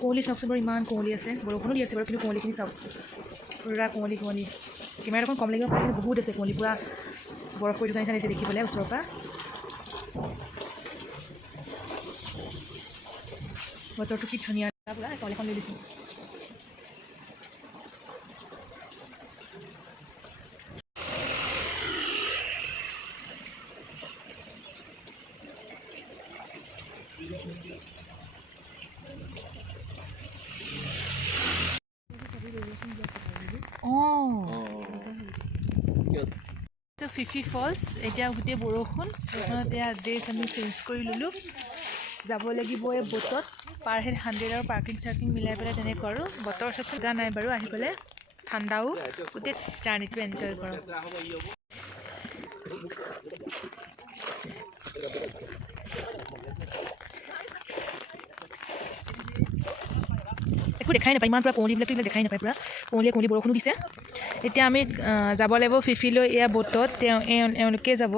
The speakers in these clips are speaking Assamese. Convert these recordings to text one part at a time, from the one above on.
কুঁৱলী চাওকচোন বাৰু ইমান কুঁৱলী আছে বৰষুণো দি আছে বাৰু কিন্তু কুঁৱলীখিনি চাওক পূৰা কুঁৱলী কেমেৰাত অকণ কম লাগিব পাৰে কিন্তু বহুত আছে কুঁৱলী পূৰা বৰফ পৰি থকা নিচিনা লাগিছে দেখিবলৈ ওচৰৰ পৰা বতৰটো কি ধুনীয়া পূৰা চল এখন লৈ দিছোঁ ফিফি ফলছ এতিয়া গোটেই বৰষুণত এয়া ড্ৰেছ আমি চেঞ্জ কৰি ল'লোঁ যাব লাগিব এই ব'টত পাৰ হেড 100 আৰু পাৰ্কিং চাৰ্কিং মিলাই পেলাই তেনেকুৱা আৰু বতৰ চব চগা নাই বাৰু আহি পেলাই ঠাণ্ডাও গোটেই জাৰ্ণিটো এনজয় কৰক একো দেখাই নাপায় ইমান পূৰা কুঁৱলীবিলাকতো এইবিলাক দেখাই নাপায় পূৰা কুঁৱলী বৰষুণো দিছে এতিয়া আমি যাব লাগিব ফিফিলৈ এয়া ব'টত এওঁলোকে যাব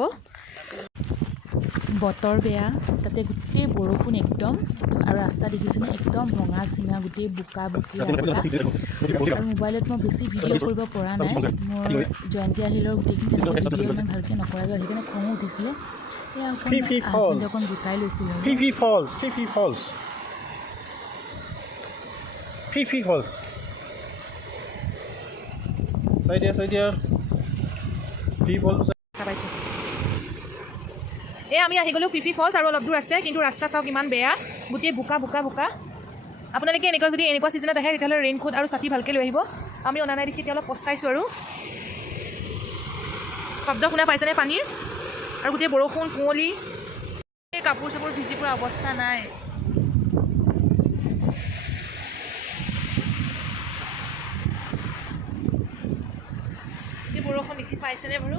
বতৰ বেয়া তাতে গোটেই বৰষুণ একদম আৰু ৰাস্তা দেখিছেনে একদম ভঙা চিঙা গোটেই বোকা বুকি ৰাস্তা আৰু মোবাইলত মই বেছি ভিডিঅ' কৰিব পৰা নাই মোৰ জয়ন্তী আহিলৰ গোটেইখিনি তেনেকৈ ভিডিঅ' ইমান ভালকৈ নকৰাগৈ সেইকাৰণে খঙো উঠিছিলে এয়া অকণ জোকাই লৈছিলোঁ Fifi Falls. Side here. People. আমি আহি গ'লোঁ ফিফি ফলছ আৰু অলপ দূৰ আছে কিন্তু ৰাস্তা চাওক ইমান বেয়া গোটেই বোকা আপোনালোকে এনেকুৱা ছিজনত আহে তেতিয়াহ'লে ৰেইনকোট আৰু ছাতি ভালকৈ লৈ আহিব আমি অনা নাই দেখি এতিয়া অলপ পস্তাইছোঁ আৰু শব্দ শুনা পাইছেনে পানীৰ আৰু গোটেই বৰষুণ কুঁৱলী কাপোৰ চাপোৰ ভিজি পৰা অৱস্থা নাই বৰষুণ দেখি পাইছেনে বাৰু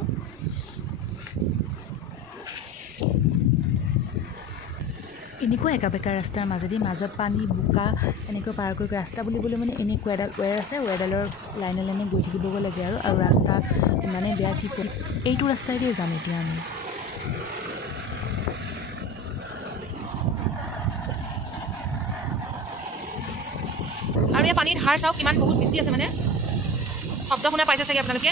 এনেকুৱা একা বেকা ৰাস্তাৰ মাজেদি মাজত পানী বোকা এনেকৈ পাৰ কৰি ৰাস্তা বুলিবলৈ মানে এনেকুৱা এডাল ৱেৰ আছে ৱেৰডালৰ লাইনে গৈ থাকিবগৈ লাগে আৰু ৰাস্তা ইমানেই বেয়া কি এইটো ৰাস্তাইদি যাম এতিয়া আমি আৰু এই পানীত হাৰ চাওক কিমান বহুত বেছি আছে মানে শব্দ শুনা পাইছে চাগে আপোনালোকে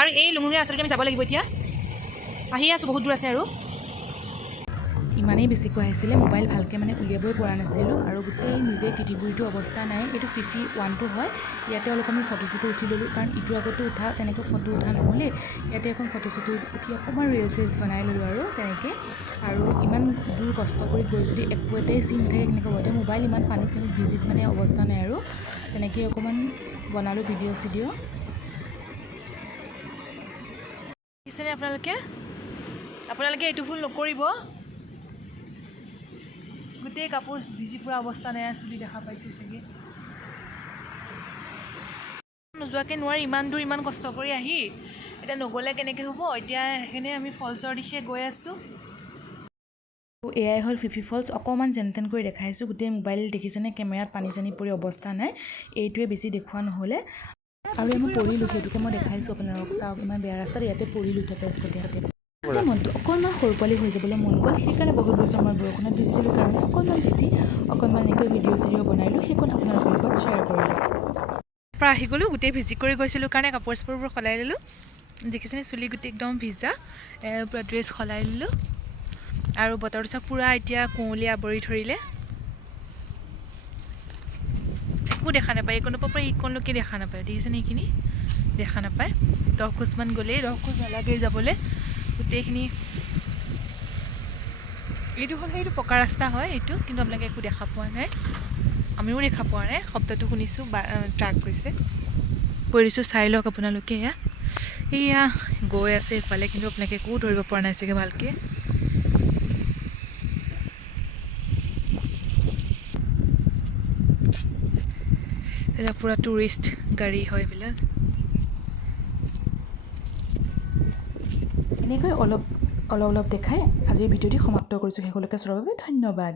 আৰু এই লুঙুৰীয়া ৰাস্তাটোতে আমি যাব লাগিব এতিয়া আহি আছোঁ বহুত দূৰ আছে আৰু ইমানেই বেছিকৈ আহিছিলে মোবাইল ভালকৈ মানে উলিয়াবই পৰা নাছিলোঁ আৰু গোটেই নিজে তিতিবুৰিটো অৱস্থা নাই এইটো ফিফি 1 হয় ইয়াতে অলপ আমি ফটো চটো উঠি ল'লোঁ কাৰণ ইটোৰ আগতো উঠা তেনেকৈ ফটো উঠা নহ'লে ইয়াতে এখন ফটো চটো উঠি অকণমান ৰিলছ বনাই ল'লোঁ আৰু তেনেকৈ আৰু ইমান দূৰ কষ্ট কৰি গৈ যদি একো এটাই চিন থাকে কেনেকৈ হ'বতে মোবাইল ইমান পানীত চানীত ভিজিত মানে অৱস্থা নাই আৰু তেনেকৈ অকণমান বনালোঁ ভিডিঅ' চিডিঅ' দেখিছেনে আপোনালোকে এইটো ভুল নকৰিব গোটেই কাপোৰ ভিজি পৰা অৱস্থা নাই চুলি দেখা পাইছে চাগে নোযোৱাকৈ নোৱাৰি ইমান দূৰ ইমান কষ্ট কৰি আহি এতিয়া নগ'লে কেনেকৈ হ'ব এতিয়া সেইকাৰণে আমি ফলছৰ দিশে গৈ আছোঁ এয়াই হ'ল ফিফি ফলছ অকণমান যেন তেন কৰি দেখাইছোঁ গোটেই মোবাইল দেখিছেনে কেমেৰাত পানী চানী পৰি অৱস্থা নাই এইটোৱে বেছি দেখুওৱা নহ'লে আৰু আমি পৰিলোঁ সেইটোকে মই দেখাইছোঁ আপোনালোকক চাওক ইমান বেয়া ৰাস্তাত ইয়াতে পৰিলোঁ স্কুটিহঁতে মনটো অকণমান সৰু পোৱালি হৈ যাবলৈ মন গ'ল সেইকাৰণে বহুত বছৰ মই বৰষুণত ভিজিছিলোঁ কাৰণে অকণমান এনেকৈ ভিডিঅ' চিডিঅ' বনালোঁ সেইখন আপোনালোকৰ লগত শ্বেয়াৰ কৰিলোঁ পৰা আহি গ'লোঁ গোটেই ভিজি কৰি গৈছিলোঁ কাৰণে কাপোৰ চাপোৰবোৰ সলাই ল'লোঁ দেখিছেনে চুলি গোটেই একদম ভিজা পূৰা ড্ৰেছ সলাই ল'লোঁ আৰু বতৰটো চাওক পূৰা এতিয়া কুঁৱলী আৱৰি ধৰিলে একো দেখা নাপায় এইকণৰ পৰা এইকণলৈকে দেখা নাপায় দেখিছেনে এইখিনি দেখা নাপায় 10 খোজমান গ'লেই 10 খোজ নালাগে যাবলৈ গোটেইখিনি এইটো হ'ল সেইটো পকা ৰাস্তা হয় এইটো কিন্তু আপোনালোকে একো দেখা পোৱা নাই আমিও দেখা পোৱা নাই শব্দটো শুনিছোঁ ট্ৰাক গৈছে পৰিছোঁ চাই লওক আপোনালোকে এয়া গৈ আছে এইফালে কিন্তু আপোনালোকে একো ধৰিব পৰা নাই চাগে ভালকৈ এইবিলাক পূৰা টুৰিষ্ট গাড়ী হয় এইবিলাক এনেকৈ অলপ দেখাই আজিৰ ভিডিঅ'টি সমাপ্ত কৰিছোঁ সকলোকে চোৱাৰ বাবে ধন্যবাদ